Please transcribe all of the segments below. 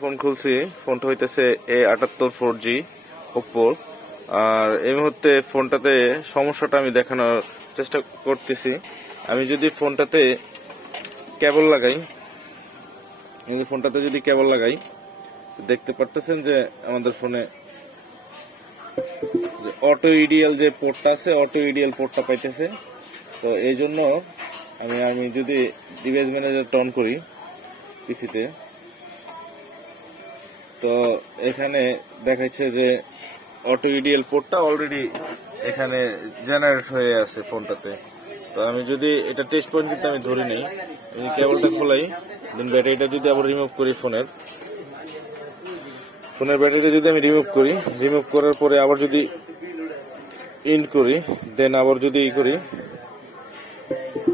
Phone খুলছি, ফোনটা হইতেছে A78 4G Oppo। আর এই মুহূর্তে ফোনটাতে সমস্যাটা আমি দেখানোর চেষ্টা করতেছি। আমি যদি ফোনটাতে কেবল লাগাই, দেখতে পারতেছেন যে আমাদের ফোনে অটো ইডিএল যে পোর্টটা আছে, অটো ইডিএল পোর্টটা পাইতেছে। তো এই জন্য আমি যদি ডিভাইস ম্যানেজার অন করি পিসিতে, তো এখানে দেখাচ্ছে যে অটো ইডিএল পোর্টটা অলরেডি এখানে জেনারেট হয়ে আছে ফোনটাতে। তো আমি যদি এটা টেস্ট পয়েন্ট কিন্তু আমি ধরি নেই, আমি কেবলটা খোলাই, দেন ব্যাটারিটা যদি আবার রিমুভ করি, ফোনের ব্যাটারিটা যদি আমি রিমুভ করার পরে আবার যদি ইন করি, দেন আবার যদি করি,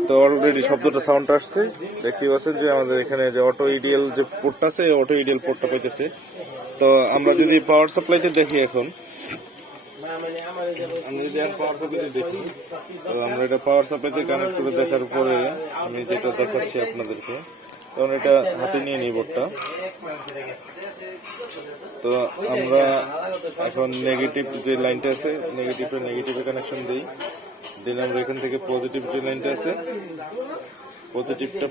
তো অলরেডি শব্দটা সাউন্ড আসছে। দেখতে পাচ্ছেন যে আমাদের এখানে যে অটো ইডিএল যে পোর্টটা আছে, অটো ইডিএল পোর্টটা পাইতেছে। তো আমরা যদি পাওয়ার সাপ্লাইতে দেখি, এখন আমরা এটা পাওয়ার সাপ্লাইতে কানেক্ট করে দেখার পরে আমি যেটা দেখাচ্ছি আপনাদেরকে, কারণ এটা হাতে নিয়ে নিই বোর্ডটা। তো আমরা এখন নেগেটিভ যে লাইনটা আছে, নেগেটিভে কানেকশন দিই। দেন আমরা এখান থেকে পজিটিভ যে লাইনটা আছে,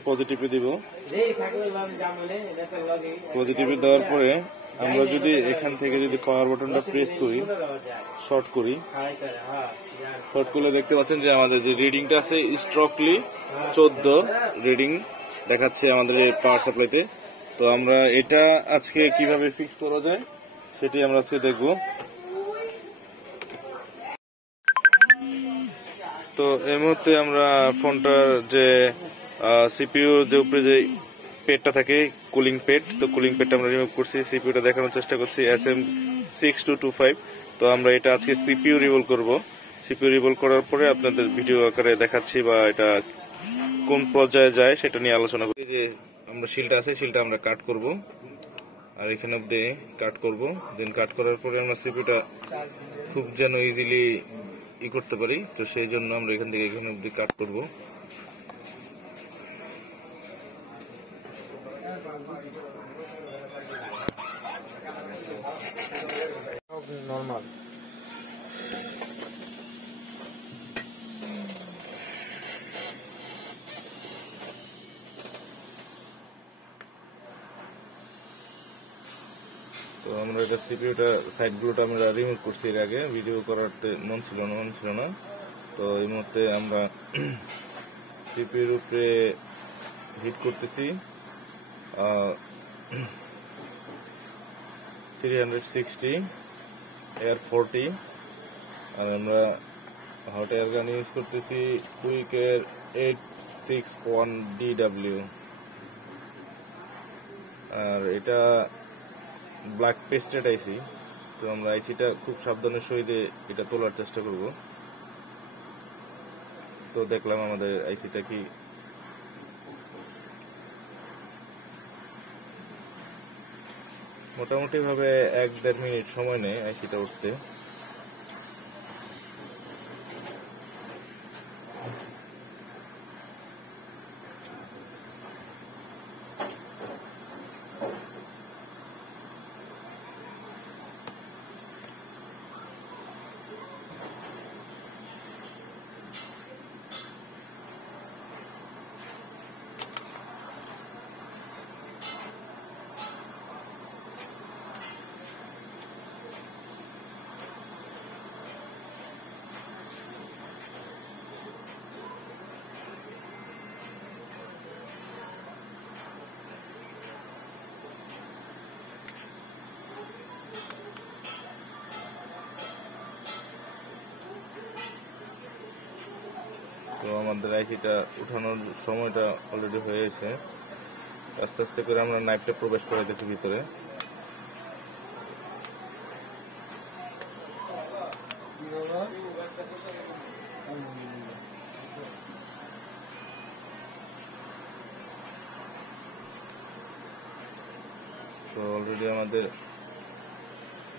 পজিটিভে দিব। পজিটিভে দেওয়ার পরে আমরা যদি এখান থেকে যদি পাওয়ার বাটনটা প্রেস করি, শর্ট করলে দেখতে পাচ্ছেন যে আমাদের যে রিডিংটা আছে স্ট্রকলি 14 রিডিং দেখাচ্ছে আমাদের পাওয়ার সাপ্লাইতে। তো আমরা এটা আজকে কিভাবে ফিক্স করা যায় সেটি আমরা আজকে দেখব। তো এই মুহূর্তে আমরা ফোনটার যে সিপিইউ যে উপরে যে পেডটা থাকে, কুলিং পেড, তো কুলিং পেডটা আমরা রিমুভ করছি। সিপিইউটা দেখানোর চেষ্টা করছি, SM6225। তো আমরা এটা আজকে সিপিইউ রিভল করব। সিপিইউ রিভল করার পরে আপনাদের ভিডিও আকারে দেখাচ্ছি, বা এটা কোন পর্যায়ে যায় সেটা নিয়ে আলোচনা করি। যে আমরা শিলটা আছে, শিলটা আমরা কাট করব, আর এখানে অব্দি কাট করব। দেন কাট করার পরে আমরা সিপিইউটা খুব যেন ইজিলি করতে পারি, তো সেই জন্য আমরা এখান থেকে এখানে অব্দি কাট করব। নরমাল তো আমরা এটা সিপিইউটা সাইড গুলোটা আমরা রিমুভ করছি এর আগে, ভিডিও করাতে মন ছিল না। তো এই মুহূর্তে আমরা সিপিইউর উপরে হিট করতেছি 360 এয়ার 40, আর আমরা হট এয়ার গান ইউজ করতেছি কুইকের 861DW। আর এটা ব্ল্যাক পেস্টেড আইসি। তো আমরা আইসিটা খুব সাবধানের সহিত এটা তোলার চেষ্টা করব। তো দেখলাম আমাদের আইসিটা কি মোটামুটি ভাবে 1-1.5 মিনিট সময় নেয় আইসিটা উঠতে। তো আমাদের আইসিটা উঠানোর সময়টা অলরেডি হয়ে গেছে। আস্তে আস্তে করে আমরা নাইফটা প্রবেশ করাইতেছি ভিতরে। তো অলরেডি আমাদের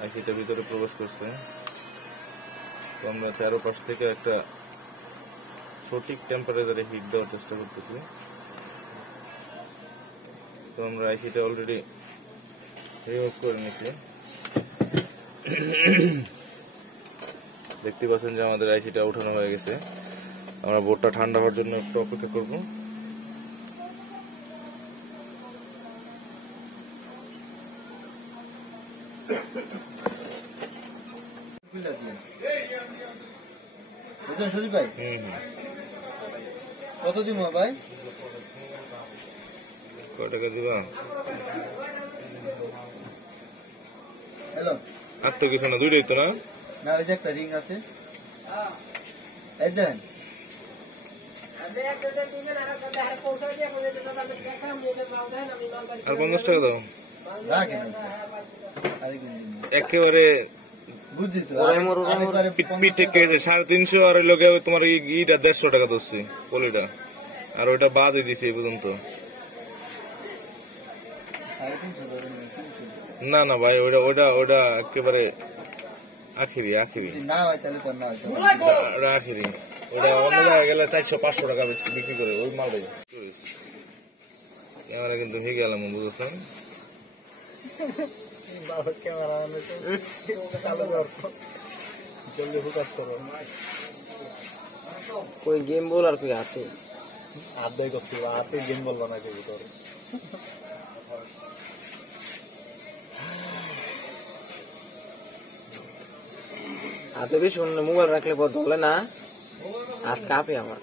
আইসিটা ভিতরে প্রবেশ করছে। তো আমরা চারপাশ থেকে একটা সঠিক টেম্পারেচারে হিট দেওয়ার চেষ্টা করতেছি। তো আমরা আইসিটা অলরেডি রিমুভ করে নিছি। দেখতে পাচ্ছেন যে আমাদের আইসিটা উঠানো হয়ে গেছে। আমরা বোর্ডটা ঠান্ডা হওয়ার জন্য একটু অপেক্ষা করব। সুদীপ ভাই কত দিব ভাই? কয় টাকা দিবা? হ্যালো, আর তো কিছু না, দুইটাই তো না? না ওই যে একটা রিং আছে, এই দেন। আর 50 টাকা দাও। রাখেন একেবারে বুঝছি তো, পিঠে কেটে 350 আর লোকে তোমার ইটা 150 টাকা ধরছি পলিটা, আর ওইটা বাদই দিছি এই পর্যন্ত। না না ভাই, ওইটা ওইটা ওইটা একেবারে আখিরি আখিরি না হয় তাহলে তো না হয় ওটা আখিরি। ওটা অন্য জায়গায় গেলে 400-500 টাকা বিক্রি করে ওই মালটাই। ক্যামেরা কিন্তু হয়ে গেলাম, বুঝছেন? ক্যামেরা জলদি ফোকাস করো। कोई गेम बोल और कोई आते আদায় করতে হাতে গেম বলবো না কেউ তোর। आते भी सुन मोबाइल रख ले बहुत बोले ना हाथ कापे আমার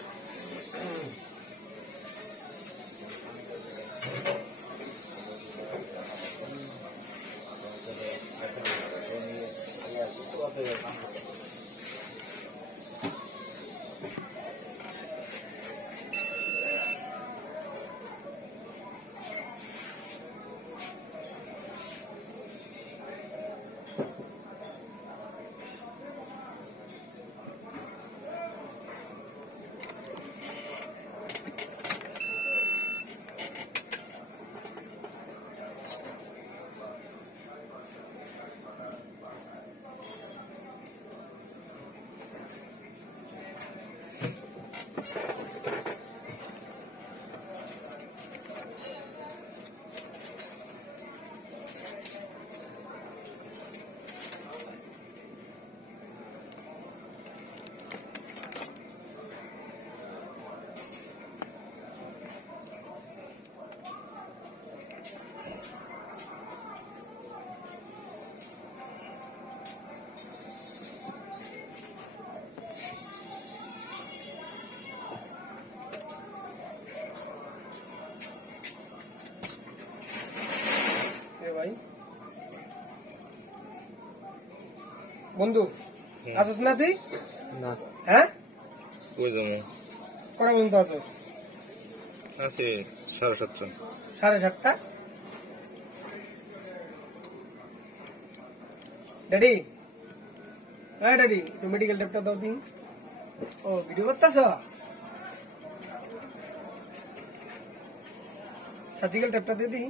বন্ধু আসস না তুই? না হ্যাঁ কই যাবো? কটা বন্ধু আসস? আছে 7:30। 7:30? ড্যাডি, হ্যাঁ ড্যাডি, একটু মেডিকেল ল্যাপটা দাও দিন। ও ভিডিও করতেছ? সার্জিক্যাল ট্যাপটা দিয়ে দিই।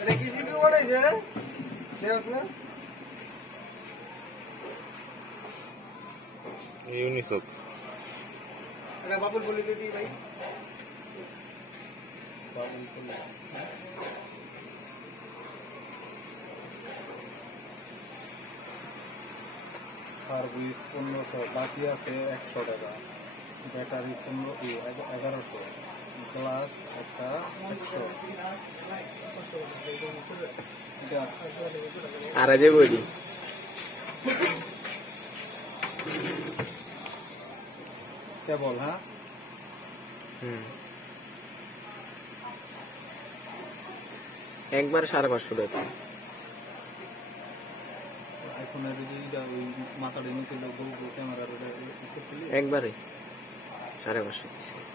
এটা কি সিপি বানাইছে রে? দেওস না? ইউনিসক। এটা বাবুল বলে দিবি ভাই। সার্ভিস 1500, বাকি আছে 100 টাকা। ব্যাটারি 1100, গ্লাস একটা 100। আর আজ বলি কেবল হ্যাঁ একবার 550 টাকা আইফোনের ওই মাথাটা নিচে ক্যামেরার একবারে 550 1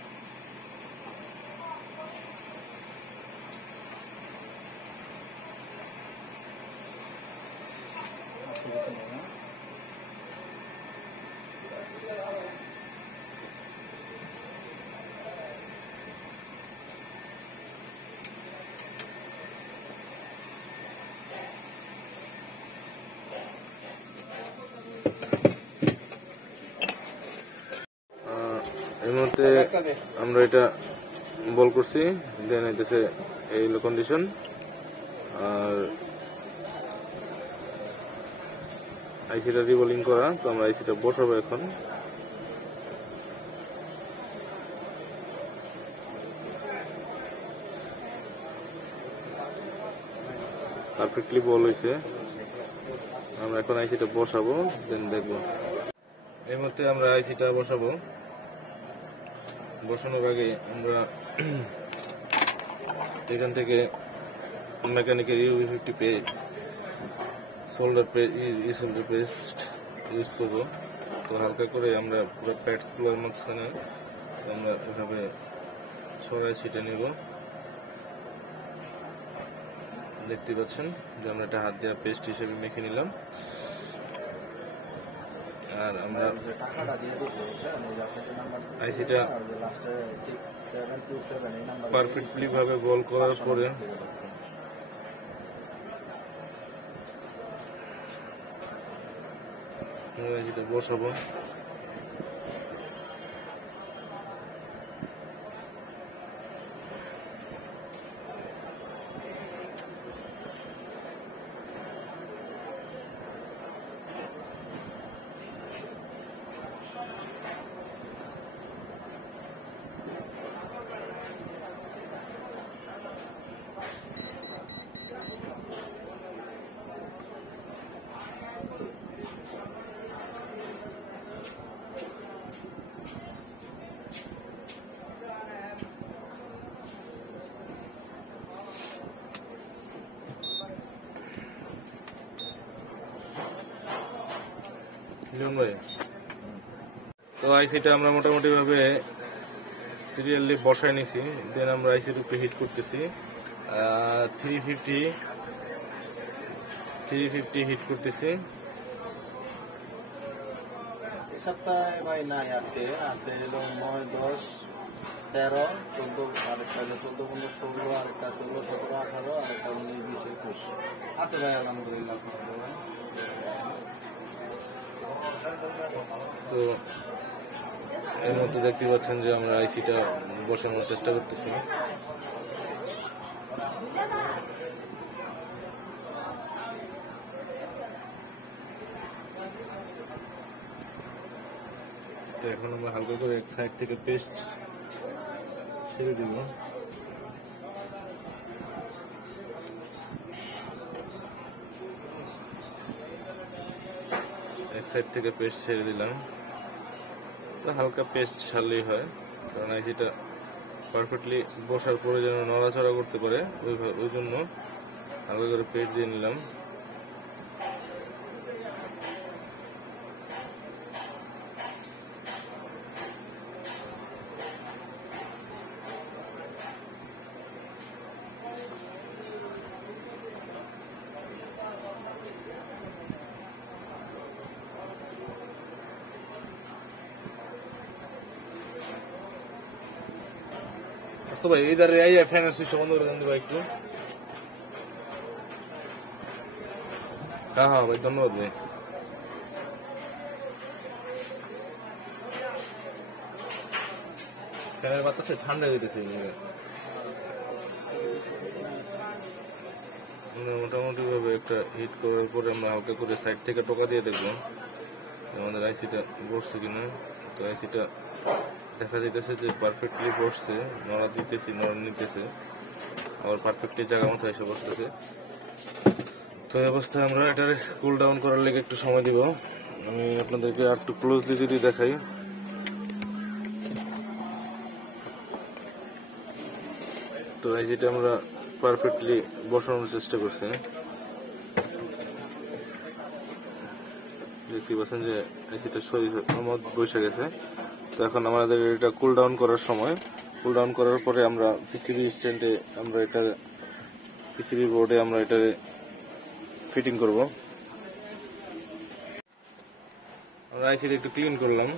মুহূর্তে আমরা এটা বল করছি, দেন হইতেছে এই হলো কন্ডিশন। আর আইসিটা রিবোলিং করা, তো আমরা আইসিটা বসাবো এখন। পারফেক্টলি বল হয়েছে, আমরা এখন আইসিটা বসাবো, দেন দেখবো। এই মুহূর্তে আমরা আইসিটা বসাবো। বসানোর আগে আমরা এখান থেকে মেকানিকের ইউ50 পে সোল্ডার পেস্ট ইউজ করবো। তো হালকা করে আমরা পুরো প্যাডস গুলোর মাঝখানে আমরা এভাবে ছড়াই ছিটে নেব। দেখতে পাচ্ছেন যে আমরা এটা হাত দেওয়া পেস্ট হিসেবে মেখে নিলাম। আর আমরা আইসিটা পারফেক্টলি ভাবে গোল করার পরে আইসিটা বসাবো। তো আইসিটা আমরা মোটামুটি ভাবে সিরিয়ালি বসায় নিছি, দেন আমরা আইসির উপরে হিট করতেছি। 350 হিট করতেছি। সপ্তাহে ভাই নাই, আজকে আছে হলো 9, 10, 13, 14, আরেকটা 14, 15, 16, আরেকটা 16, 17, 18, আরেকটা 19, 20, 21 আছে ভাই আলহামদুলিল্লাহ। তো এর মধ্যে দেখতে পাচ্ছেন যে আমরা আইসিটা বসানোর চেষ্টা করতেছি। তো এখন আমরা হালকা করে এক সাইড থেকে পেস্ট ছেড়ে দিব। এক সাইড থেকে পেস্ট ছেড়ে দিলাম। তো হালকা পেস্ট ছাড়লেই হয়, কারণ আইসিটা পারফেক্টলি বসার পরে যেন নড়াচড়া করতে পারে, ওই জন্য হালকা করে পেস্ট দিয়ে নিলাম। তো ভাই এই ধারে এই ফ্যানের সুইচটা বন্ধ করে দেন ভাই একটু। হ্যাঁ ভাই, ধন্যবাদ ভাই। ফ্যানের বাতাসে ঠান্ডা হইতেছে। মোটামুটি ভাবে একটা হিট করার পরে আমরা হালকা করে সাইড থেকে টোকা দিয়ে দেখবো আমাদের আইসিটা বসছে কিনা। তো আইসিটা দেখা যাইতেছে যে পারফেক্টলি বসছে, নড়া নিতেছে, আবার পারফেক্টলি জায়গা মতো এসে বসতেছে। তো এই অবস্থায় আমরা এটার কুল ডাউন করার লেগে একটু সময় দিব। আমি আপনাদেরকে আর একটু ক্লোজলি যদি দেখাই, তো আইসিটা আমরা পারফেক্টলি বসানোর চেষ্টা করছি। দেখতে পাচ্ছেন যে আইসিটা বসে গেছে। তো এখন আমাদের এটা কুল ডাউন করার সময়। কুল ডাউন করার পরে আমরা পিসিবি স্ট্যান্ডে আমরা এটা পিসিবি বোর্ডে আমরা এটা ফিটিং করব। আমরা আইসিটা একটু ক্লিন করলাম।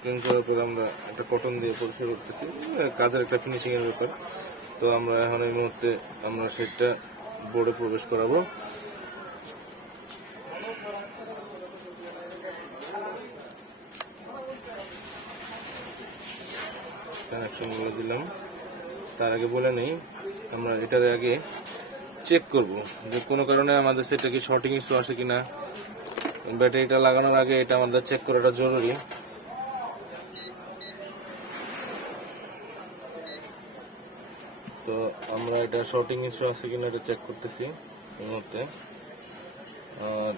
ক্লিন করার পরে আমরা একটা কটন দিয়ে পরিষ্কার করতেছি, কাজের একটা ফিনিশিং এর ব্যাপার। তো আমরা এখন এই মুহূর্তে আমরা সেটটা বোর্ডে প্রবেশ করাবো। কানেকশন গুলো দিলাম। তার আগে বলে নেই, আমরা এটার আগে চেক করব যে কোনো কারণে আমাদের সেটা কি শর্টিং ইস্যু আসে কিনা। ব্যাটারিটা লাগানোর আগে এটা আমাদের চেক করাটা জরুরি। তো আমরা এটা শর্টিং ইস্যু আছে কিনা এটা চেক করতেছি এই মুহূর্তে। আর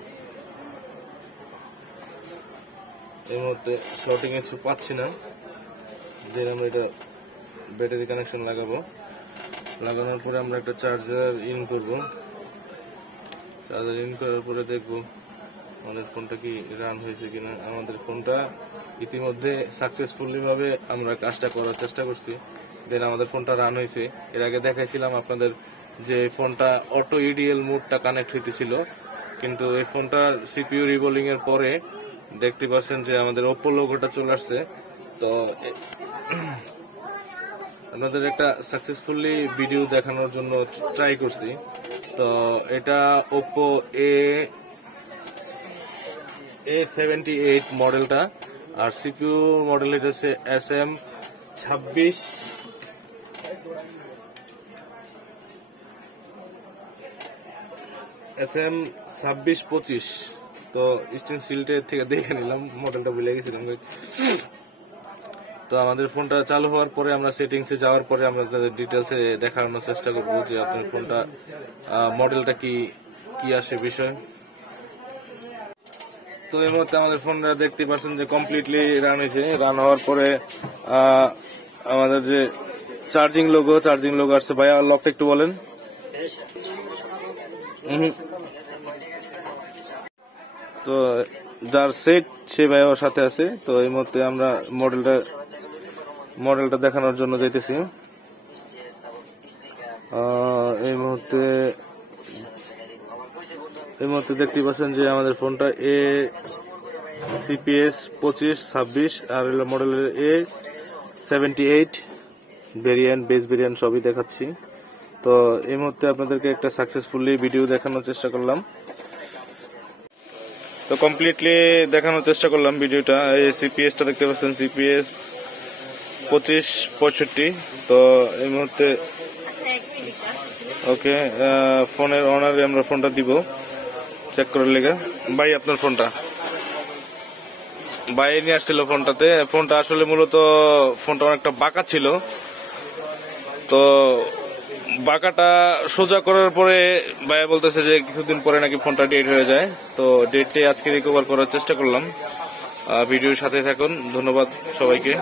এই মুহূর্তে শর্টিং ইস্যু পাচ্ছি না। দেন আমরা এটা ব্যাটারি কানেকশন লাগাবো। লাগানোর পরে আমরা একটা চার্জার ইন করব। চার্জার ইন করার পরে দেখবো আমাদের ফোনটা কি রান হয়েছে কিনা। আমাদের ফোনটা ইতিমধ্যে সাকসেসফুলি ভাবে আমরা কাজটা করার চেষ্টা করছি। দেন আমাদের ফোনটা রান হয়েছে। এর আগে দেখাইছিলাম আপনাদের যে ফোনটা অটো ইডিএল মোডটা কানেক্ট হইতেছিল, কিন্তু এই ফোনটার সিপিইউ রিবোলিং এর পরে দেখতে পাচ্ছেন যে আমাদের ওপ্পো লোগোটা চলে আসছে। তো আপনাদের একটা সাকসেসফুলি ভিডিও দেখানোর জন্য ট্রাই করছি। তো এটা ওপ্পো A78 মডেলটা, আর সিপিইউ মডেল এটা হচ্ছে SM2625। তো স্টেন সিলটের থেকে দেখে নিলাম, মডেলটা ভুলে গেছিলাম। তো আমাদের ফোনটা চালু হওয়ার পরে আমরা সেটিংসে যাওয়ার পরে আমরা ডিটেলসে দেখানোর চেষ্টা করবো যে আপনার ফোনটা মডেলটা কি আসে বিষয়। তো এই মুহূর্তে আমাদের ফোনটা দেখতে পাচ্ছেন যে কমপ্লিটলি রান হয়েছে। রান হওয়ার পরে আমাদের যে চার্জিং লোগো আসছে। ভাইয়া লকটা একটু বলেন। তো যার সেট সে ভাইয়ার সাথে আছে। তো এই মুহূর্তে আমরা মডেলটা দেখানোর জন্য যাইতেছি। এই মুহূর্তে দেখতে পাচ্ছেন যে আমাদের ফোনটা CPS 2526 আর মডেলের A78 ভেরিয়েন্ট, বেস ভেরিয়েন্ট সবই দেখাচ্ছি। তো এই মুহূর্তে আপনাদেরকে একটা সাকসেসফুলি ভিডিও দেখানোর চেষ্টা করলাম। তো কমপ্লিটলি দেখানোর চেষ্টা করলাম ভিডিওটা। এই CPS-টা দেখতে পাচ্ছেন CPS 2565। তো এই মুহূর্তে ওকে, ফোনের অনারে আমরা ফোনটা দিব চেক করার লেগে। ভাই আপনার ফোনটা বাইরে নিয়ে আসছিল ফোনটাতে। ফোনটা আসলে মূলত ফোনটা অনেকটা বাঁকা ছিল। তো বাঁকাটা সোজা করার পরে ভাইয়া বলতেছে যে কিছুদিন পরে নাকি ফোনটা ডেড হয়ে যায়। তো ডেটে আজকে রিকভার করার চেষ্টা করলাম। ভিডিওর সাথে থাকুন। ধন্যবাদ সবাইকে।